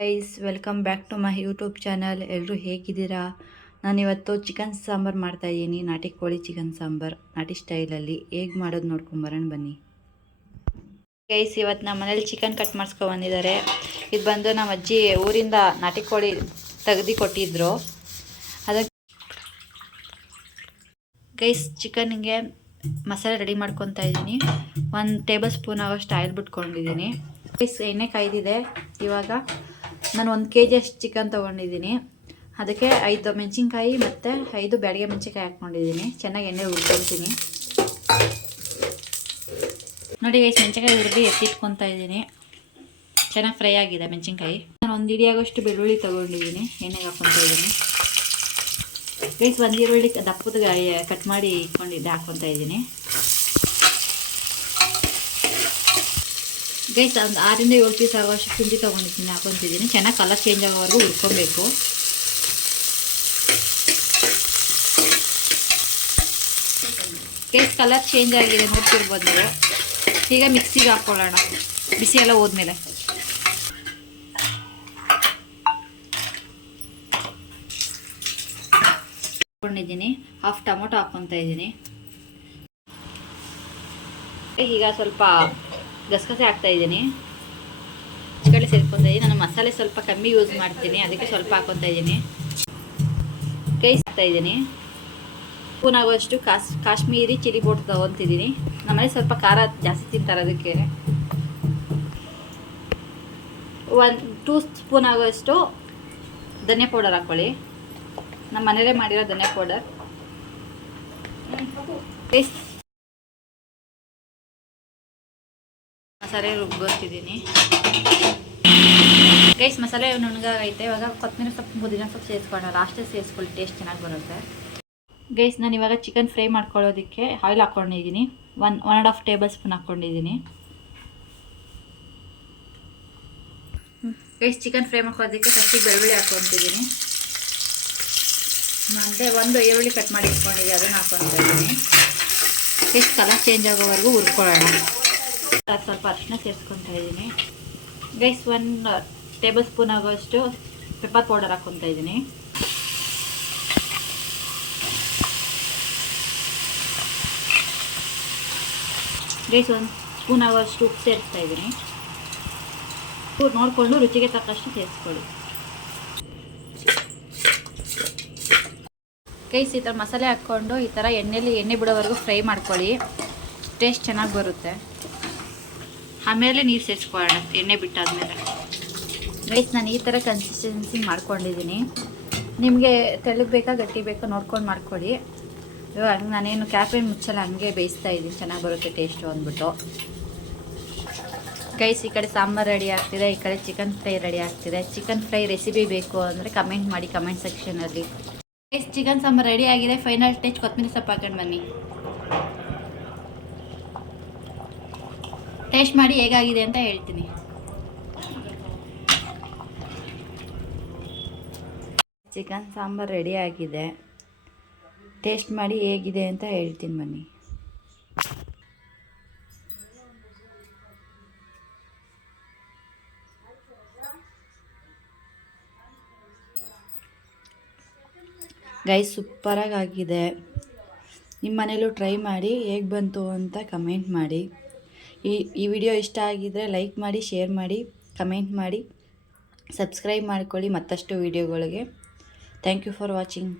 Guys welcome back to my YouTube channel. ಎಲ್ಲರೂ ಹೇಗಿದ್ದೀರಾ? ನಾನಿವತ್ತು ಚಿಕನ್ ಸಾಂಬಾರು ಮಾಡ್ತಾಯಿದ್ದೀನಿ. ನಾಟಿ ಕೋಳಿ ಚಿಕನ್ ಸಾಂಬಾರು ನಾಟಿ ಸ್ಟೈಲಲ್ಲಿ ಹೇಗೆ ಮಾಡೋದು ನೋಡ್ಕೊಂಬರೋಣ ಬನ್ನಿ. ಗೈಸ್ ಇವತ್ತು ನಮ್ಮ ಮನೇಲಿ ಚಿಕನ್ ಕಟ್ ಮಾಡಿಸ್ಕೊಬಂದಿದ್ದಾರೆ. ಇದು ಬಂದು ನಮ್ಮ ಅಜ್ಜಿ ಊರಿಂದ ನಾಟಿ ಕೋಳಿ ತೆಗ್ದು ಕೊಟ್ಟಿದ್ರು. ಅದಕ್ಕೆ ಗೈಸ್ ಚಿಕನ್ಗೆ ಮಸಾಲೆ ರೆಡಿ ಮಾಡ್ಕೊತಾ ಇದ್ದೀನಿ. 1 ಟೇಬಲ್ ಸ್ಪೂನ್ ಆಗೋಷ್ಟು ಆಯಿಲ್ ಬಿಟ್ಕೊಂಡಿದ್ದೀನಿ. ಗೈಸ್ ಎಣ್ಣೆ ಕಾಯ್ದಿದೆ. ಇವಾಗ ನಾನು 1 kg ಅಷ್ಟು ಚಿಕನ್ ತೊಗೊಂಡಿದ್ದೀನಿ. ಅದಕ್ಕೆ 5 ಮೆಣಸಿನ್ಕಾಯಿ ಮತ್ತು 5 ಬ್ಯಾಡಗೆ ಮೆಣಸಿನ್ಕಾಯಿ ಹಾಕ್ಕೊಂಡಿದ್ದೀನಿ. ಚೆನ್ನಾಗಿ ಎಣ್ಣೆ ಹುರ್ಕೊಳ್ತೀನಿ. ನೋಡಿ ಗೈಸ್ ಮೆಣಸಿನ್ಕಾಯಿ ಹುರಿದು ಎತ್ತಿಟ್ಕೊತಾ ಇದ್ದೀನಿ. ಚೆನ್ನಾಗಿ ಫ್ರೈ ಆಗಿದೆ ಮೆಣಸಿನ್ಕಾಯಿ. ನಾನು 1 ಹಿಡಿಯಾಗೋಷ್ಟು ಬೆಳ್ಳುಳ್ಳಿ ತೊಗೊಂಡಿದ್ದೀನಿ. ಎಣ್ಣೆಗೆ ಹಾಕ್ಕೊತಾ ಇದ್ದೀನಿ. ಗೈಸ್ 1 ಈರುಳ್ಳಿ ದಪ್ಪದ ಕಟ್ ಮಾಡಿ ಇಟ್ಕೊಂಡಿದ್ದೆ ಹಾಕ್ಕೊತಾ ಇದ್ದೀನಿ. ಗೈಸ್ ಒಂದು 6 ರಿಂದ 7 ಪೀಸ್ ಆಗುವಷ್ಟು ಶುಂಠಿ ತೊಗೊಂಡಿದ್ದೀನಿ ಹಾಕೊತಿದ್ದೀನಿ. ಚೆನ್ನಾಗಿ ಕಲರ್ ಚೇಂಜ್ ಆಗೋವರೆಗೂ ಹುರ್ಕೊಬೇಕು. ಗೈಸ್ ಕಲರ್ ಚೇಂಜ್ ಆಗಿದೆ ನೋಡ್ತಿರ್ಬೋದು ನೀವು. ಈಗ ಮಿಕ್ಸಿಗೆ ಹಾಕ್ಕೊಳ್ಳೋಣ ಬಿಸಿ ಎಲ್ಲ ಹೋದ್ಮೇಲೆ. ಹಾಕ್ಕೊಂಡಿದ್ದೀನಿ. ಹಾಫ್ ಟೊಮೊಟೊ ಹಾಕ್ಕೊತಾ ಇದ್ದೀನಿ. ಈಗ ಸ್ವಲ್ಪ ಗಸಗಸೆ ಹಾಕ್ತಾ ಇದ್ದೀನಿ. ಚಿಕನ್ ಸೇರ್ಕೊತಾ ಇದ್ದೀನಿ. ನಾನು ಮಸಾಲೆ ಸ್ವಲ್ಪ ಕಮ್ಮಿ ಯೂಸ್ ಮಾಡ್ತೀನಿ, ಅದಕ್ಕೆ ಸ್ವಲ್ಪ ಹಾಕ್ಕೊತಾ ಇದ್ದೀನಿ. ಗೈಸ್ ಹಾಕ್ತಾ ಇದ್ದೀನಿ. ಸ್ಪೂನ್ ಆಗುವಷ್ಟು ಕಾಶ್ಮೀರಿ ಚಿಲ್ಲಿ ಪೌಡರ್ ತೊಗೊತಿದ್ದೀನಿ. ನಮ್ಮಲ್ಲಿ ಸ್ವಲ್ಪ ಖಾರ ಜಾಸ್ತಿ ತಿಂತಾರೆ, ಅದಕ್ಕೆ 2 ಸ್ಪೂನ್ ಆಗುವಷ್ಟು ಧನಿಯಾ ಪೌಡರ್ ಹಾಕ್ಕೊಳ್ಳಿ. ನಮ್ಮ ಮನೇಲೇ ಮಾಡಿರೋ ಧನಿಯಾ ಪೌಡರ್. ಗೈಸ್ ಮಸಾಲೆ ರುಬ್ಬೋತಿದ್ದೀನಿ. ಗೈಸ್ ಮಸಾಲೆ ನುಣ್ಣಗಾಗೈತೆ. ಇವಾಗ ಕೊತ್ತಂಬರಿ ಸೊಪ್ಪು ಪುದೀನ ಸೊಪ್ಪು ಸೇರಿಸ್ಕೊಳ್ಳೋಣ. ಲಾಸ್ಟಲ್ಲಿ ಸೇರಿಸ್ಕೊಳ್ಳಿ, ಟೇಸ್ಟ್ ಚೆನ್ನಾಗಿ ಬರುತ್ತೆ. ಗೈಸ್ ನಾನು ಇವಾಗ ಚಿಕನ್ ಫ್ರೈ ಮಾಡ್ಕೊಳ್ಳೋದಕ್ಕೆ ಆಯಿಲ್ ಹಾಕ್ಕೊಂಡಿದ್ದೀನಿ. 1.5 ಟೇಬಲ್ ಸ್ಪೂನ್ ಹಾಕ್ಕೊಂಡಿದ್ದೀನಿ. ಗೈಸ್ ಚಿಕನ್ ಫ್ರೈ ಮಾಡ್ಕೊಳ್ಳೋದಕ್ಕೆ ಫಸ್ಟಿಗೆ ಬೆಳ್ಳುಳ್ಳಿ ಹಾಕ್ಕೊತಿದ್ದೀನಿ. ಮತ್ತು 1 ಈರುಳ್ಳಿ ಕಟ್ ಮಾಡಿ ಇಟ್ಕೊಂಡಿದ್ದೀನಿ, ಅದನ್ನು ಹಾಕ್ಕೊತಾ ಇದ್ದೀನಿ. ಗೈಸ್ ಕಲರ್ ಚೇಂಜ್ ಆಗೋವರೆಗೂ ಹುರ್ಕೊಳ್ಳೋಣ. ಸ್ವಲ್ಪ ಅರಿಶಿನ ಸೇರಿಸ್ಕೊತಾ ಇದ್ದೀನಿ. ಗೈಸ್ 1 ಟೇಬಲ್ ಸ್ಪೂನ್ ಆಗೋಷ್ಟು ಪೆಪ್ಪರ್ ಪೌಡರ್ ಹಾಕ್ಕೊತಾ ಇದ್ದೀನಿ. ಗೈಸ್ 1 ಸ್ಪೂನ್ ಆಗೋಷ್ಟು ಉಪ್ಪು ಸೇರಿಸ್ತಾ ಇದ್ದೀನಿ. ಉಪ್ಪು ನೋಡಿಕೊಂಡು ರುಚಿಗೆ ತಕ್ಕಷ್ಟು ಸೇರಿಸ್ಕೊಳ್ಳಿ. ಗೈಸ್ ಈ ಥರ ಮಸಾಲೆ ಹಾಕ್ಕೊಂಡು ಈ ಥರ ಎಣ್ಣೆ ಬಿಡೋವರೆಗೂ ಫ್ರೈ ಮಾಡ್ಕೊಳ್ಳಿ. ಟೇಸ್ಟ್ ಚೆನ್ನಾಗಿ ಬರುತ್ತೆ. ಆಮೇಲೆ ನೀರು ಸೇರಿಸ್ಕೊಳ್ಳೋಣ ಎಣ್ಣೆ ಬಿಟ್ಟಾದ್ಮೇಲೆ. ಗೈಸ್ ನಾನು ಈ ಥರ ಕನ್ಸಿಸ್ಟೆನ್ಸಿ ಮಾಡ್ಕೊಂಡಿದ್ದೀನಿ. ನಿಮಗೆ ತೆಳ್ಳಗೆ ಬೇಕಾ ಗಟ್ಟಿ ಬೇಕಾ ನೋಡ್ಕೊಂಡು ಮಾಡ್ಕೊಳ್ಳಿ. ಇವಾಗ ನಾನೇನು ಕ್ಯಾಪೇನು ಮುಚ್ಚಲ್ಲ, ಹಂಗೆ ಬೇಯಿಸ್ತಾ ಇದ್ದೀನಿ. ಚೆನ್ನಾಗಿ ಬರುತ್ತೆ ಟೇಸ್ಟು ಅಂದ್ಬಿಟ್ಟು. ಗೈಸ್ ಈ ಕಡೆ ಸಾಂಬಾರು ರೆಡಿ ಆಗ್ತಿದೆ, ಈ ಕಡೆ ಚಿಕನ್ ಫ್ರೈ ರೆಡಿ ಆಗ್ತಿದೆ. ಚಿಕನ್ ಫ್ರೈ ರೆಸಿಪಿ ಬೇಕು ಅಂದರೆ ಕಮೆಂಟ್ ಮಾಡಿ ಕಮೆಂಟ್ ಸೆಕ್ಷನಲ್ಲಿ. ಗೈಸ್ ಚಿಕನ್ ಸಾಂಬಾರು ರೆಡಿ ಆಗಿದೆ. ಫೈನಲ್ ಟಚ್ ಕೊತ್ತಂಬರಿ ಸೊಪ್ಪು ಹಾಕೊಂಡು ಬನ್ನಿ. ಟೇಸ್ಟ್ ಮಾಡಿ ಹೇಗಾಗಿದೆ ಅಂತ ಹೇಳ್ತೀನಿ. ಚಿಕನ್ ಸಾಂಬಾರು ರೆಡಿ ಆಗಿದೆ. ಟೇಸ್ಟ್ ಮಾಡಿ ಹೇಗಿದೆ ಅಂತ ಹೇಳ್ತೀನಿ ಬನ್ನಿ. ಗೈಸ್ ಸೂಪರಾಗಿ ಆಗಿದೆ. ನಿಮ್ಮ ಮನೇಲೂ ಟ್ರೈ ಮಾಡಿ ಹೇಗೆ ಬಂತು ಅಂತ ಕಮೆಂಟ್ ಮಾಡಿ. ಈ ವಿಡಿಯೋ ಇಷ್ಟ ಆಗಿದ್ದರೆ ಲೈಕ್ ಮಾಡಿ, ಶೇರ್ ಮಾಡಿ, ಕಮೆಂಟ್ ಮಾಡಿ, ಸಬ್ಸ್ಕ್ರೈಬ್ ಮಾಡ್ಕೊಳ್ಳಿ ಮತ್ತಷ್ಟು ವಿಡಿಯೋಗಳಿಗೆ. Thank you for watching.